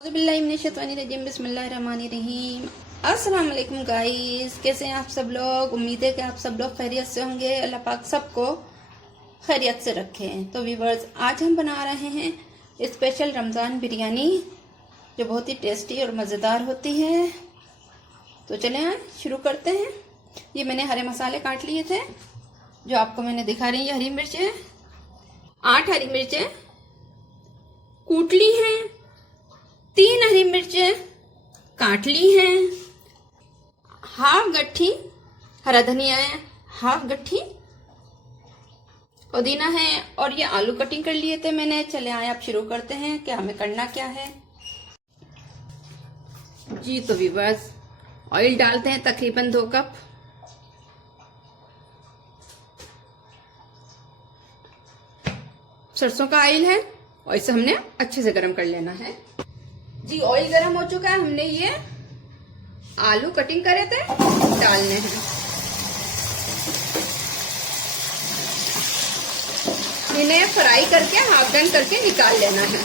बिस्मिल्लाहिर्रहमानिर्रहीम। अस्सलाम वालेकुम गाइस, कैसे हैं आप सब लोग। उम्मीद है कि आप सब लोग खैरियत से होंगे। अल्लाह पाक सबको खैरियत से रखें। तो व्यूवर्स, आज हम बना रहे हैं स्पेशल रमज़ान बिरयानी, जो बहुत ही टेस्टी और मज़ेदार होती है। तो चलें आज शुरू करते हैं। ये मैंने हरे मसाले काट लिए थे, जो आपको मैंने दिखा रही है। हरी मिर्चें 8 हरी मिर्चें कूट ली हैं, 3 हरी मिर्चें काट ली हैं, हाफ गट्ठी हरा धनिया है, हाफ गट्ठी पुदीना है, और ये आलू कटिंग कर लिए थे मैंने। चले आए आप शुरू करते हैं कि हमें करना क्या है। जी तो व्यूअर्स, ऑयल डालते हैं तकरीबन 2 कप। सरसों का ऑयल है और इसे हमने अच्छे से गर्म कर लेना है। जी ऑयल गर्म हो चुका है। हमने ये आलू कटिंग करे थे डालने हैं। इन्हें फ्राई करके हाफ डन करके निकाल लेना है।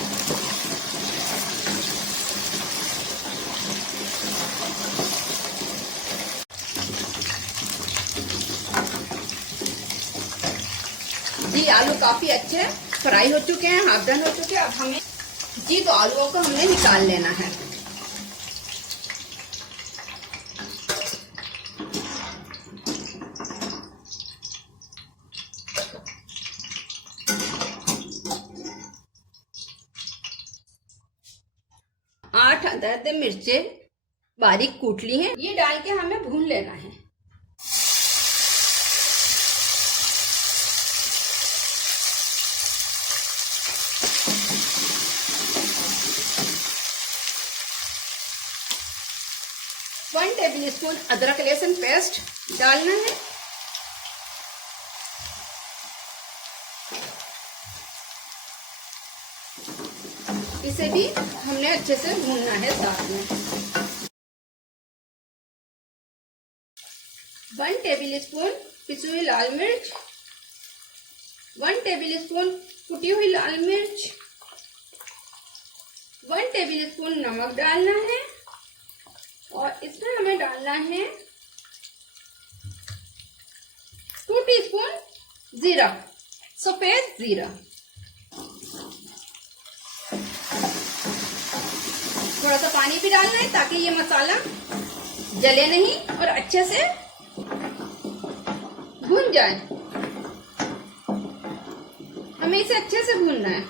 जी आलू काफी अच्छे फ्राई हो चुके हैं, हाफ डन हो चुके हैं। अब हमें जी तो आलूओं को हमने निकाल लेना है। आठ अदद मिर्चें बारीक कूट ली हैं, ये डाल के हमें भून लेना है। वन टेबल स्पून अदरक लहसुन पेस्ट डालना है। इसे भी हमने अच्छे से भूनना है साथ में। 1 टेबल स्पून पिसी हुई लाल मिर्च, 1 टेबल स्पून कुटी हुई लाल मिर्च, 1 टेबल स्पून नमक डालना है, और इसमें हमें डालना है 2 टीस्पून जीरा, सफेद जीरा। थोड़ा सा पानी भी डालना है ताकि ये मसाला जले नहीं और अच्छे से भून जाए। हमें इसे अच्छे से भूनना है।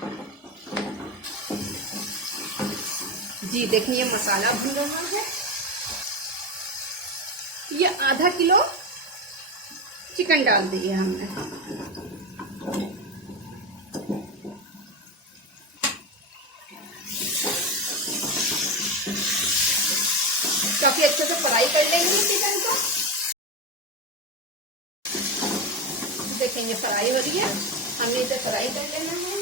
जी देखिए, ये मसाला भून रहा है। ये आधा किलो चिकन डाल दिए हमने। काफी अच्छे से फ्राई कर लेंगे चिकन को। देखेंगे फ्राई हो रही है, हमने इसे फ्राई कर लेना है।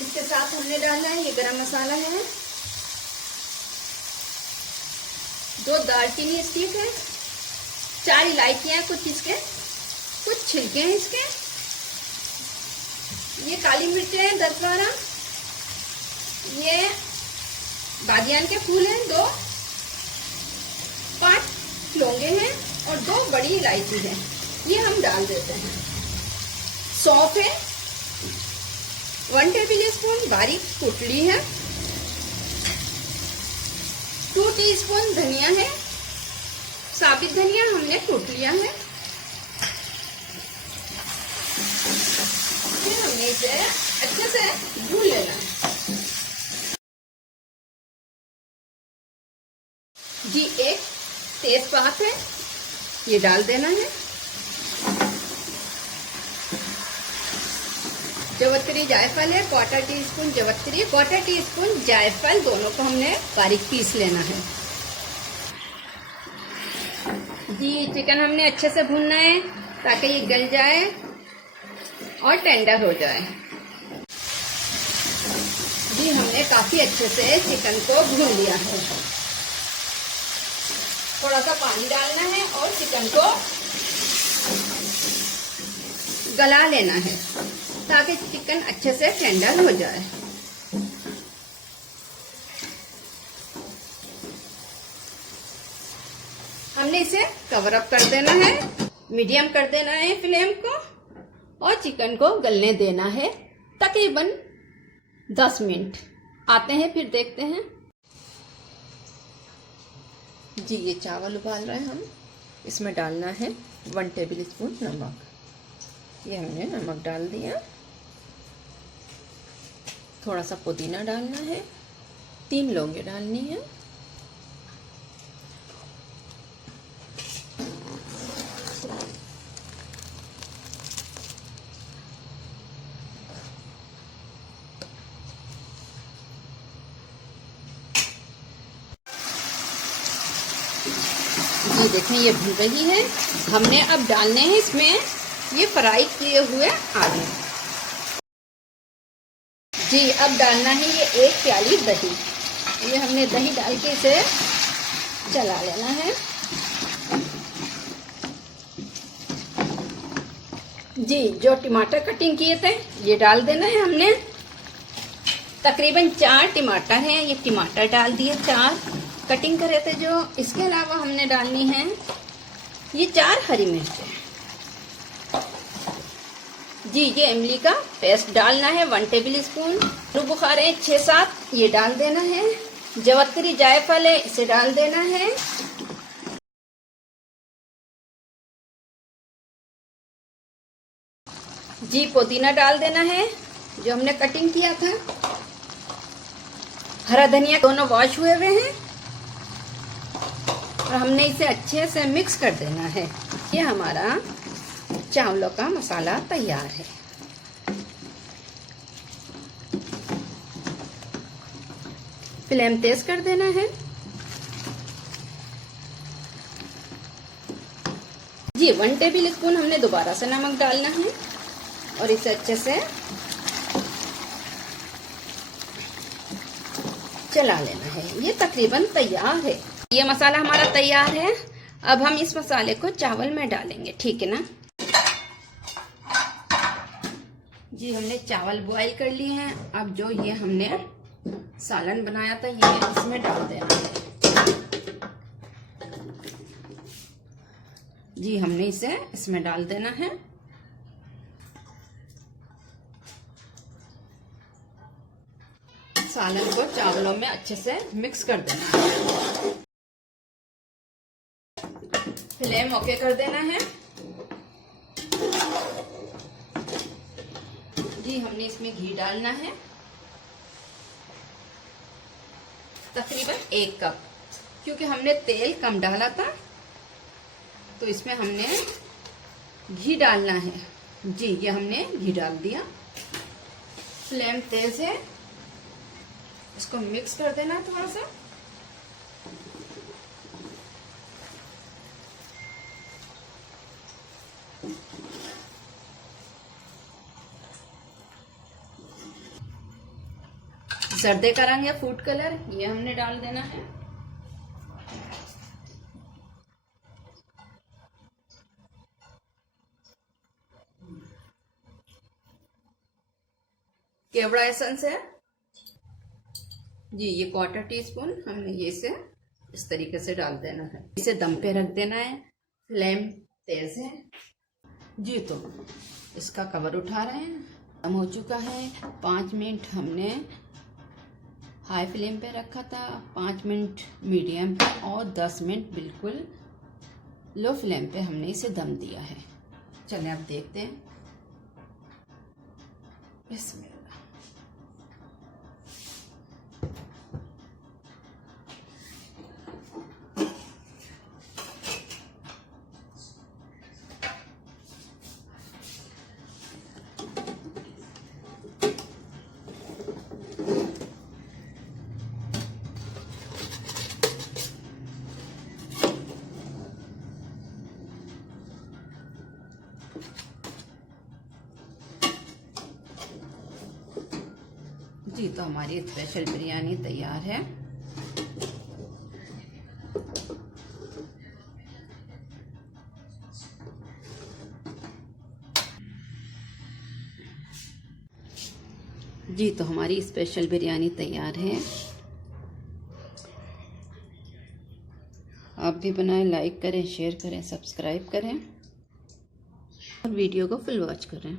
इसके साथ हमने डालना है ये गरम मसाला है, 2 दालचीनी स्टिक है, 4 इलायचियां, कुछ इसके कुछ छिलके हैं इसके। ये काली मिर्चें हैं 10-12, ये बादियान के फूल हैं 2, 5 लौंगे हैं और 2 बड़ी इलायची है, ये हम डाल देते हैं। सौंफ है 1 टेबल स्पून बारीक कूट ली है, 2 टीस्पून धनिया है, साबित धनिया हमने कूट लिया है। फिर हमने इसे अच्छे से भून लेना है। जी एक तेजपात है, ये डाल देना है। जवत्री जायफल है, 1/4 टीस्पून जवत्री, 1/4 टीस्पून जायफल, दोनों को हमने बारीक पीस लेना है। जी चिकन हमने अच्छे से भूनना है ताकि ये गल जाए और टेंडर हो जाए। जी हमने काफी अच्छे से चिकन को भून लिया है। थोड़ा सा पानी डालना है और चिकन को गला लेना है ताकि चिकन अच्छे से टेंडर हो जाए। हमने इसे कवर अप कर देना है, मीडियम कर देना है फ्लेम को और चिकन को गलने देना है तकरीबन 10 मिनट। आते हैं फिर देखते हैं। जी ये चावल उबाल रहे हैं हम, इसमें डालना है 1 टेबल स्पून नमक। ये हमने नमक डाल दिया। थोड़ा सा पुदीना डालना है, 3 लौंगे डालनी है। ये देखें ये भून रही है। हमने अब डालने हैं इसमें ये फ्राई किए हुए आलू। जी अब डालना है ये 1 प्याली दही। ये हमने दही डाल के इसे चला लेना है। जी जो टमाटर कटिंग किए थे ये डाल देना है हमने। तकरीबन 4 टमाटर हैं, ये टमाटर डाल दिए 4 कटिंग करे थे जो। इसके अलावा हमने डालनी है ये 4 हरी मिर्चें। जी ये इमली का पेस्ट डालना है 1 टेबल स्पून। आलू बुखारे 6-7 ये डाल देना है। जवत्री जायफल है इसे डाल देना है। जी पुदीना डाल देना है जो हमने कटिंग किया था। हरा धनिया दोनों वॉश हुए हुए हैं और हमने इसे अच्छे से मिक्स कर देना है। ये हमारा चावलों का मसाला तैयार है। फ्लेम तेज कर देना है। जी 1 टेबल स्पून हमने दोबारा से नमक डालना है और इसे अच्छे से चला लेना है। ये तकरीबन तैयार है। ये मसाला हमारा तैयार है। अब हम इस मसाले को चावल में डालेंगे, ठीक है ना। जी हमने चावल बॉईल कर लिए हैं। अब जो ये हमने सालन बनाया था ये इसमें डाल देना है। जी हमने इसे इसमें डाल देना है। सालन को चावलों में अच्छे से मिक्स कर देना है। फ्लेम ओके कर देना है। जी हमने इसमें घी डालना है तकरीबन 1 कप, क्योंकि हमने तेल कम डाला था तो इसमें हमने घी डालना है। जी ये हमने घी डाल दिया। फ्लेम तेज है, इसको मिक्स कर देना है थोड़ा सा। जर्दे का रंग या फूड कलर ये हमने डाल देना है। केवड़ा एसेंस है जी, ये 1/4 टीस्पून हमने ये से इस तरीके से डाल देना है। इसे दम पे रख देना है। फ्लेम तेज है जी, तो इसका कवर उठा रहे हैं। दम हो चुका है। 5 मिनट हमने हाई फ्लेम पे रखा था, 5 मिनट मीडियम पे और 10 मिनट बिल्कुल लो फ्लेम पे हमने इसे दम दिया है। चलें अब देखते हैं। बिस्मिल्लाह। जी तो हमारी स्पेशल बिरयानी तैयार है। जी तो हमारी स्पेशल बिरयानी तैयार है। अब भी बनाएं, लाइक करें, शेयर करें, सब्सक्राइब करें और वीडियो को फुल वॉच करें।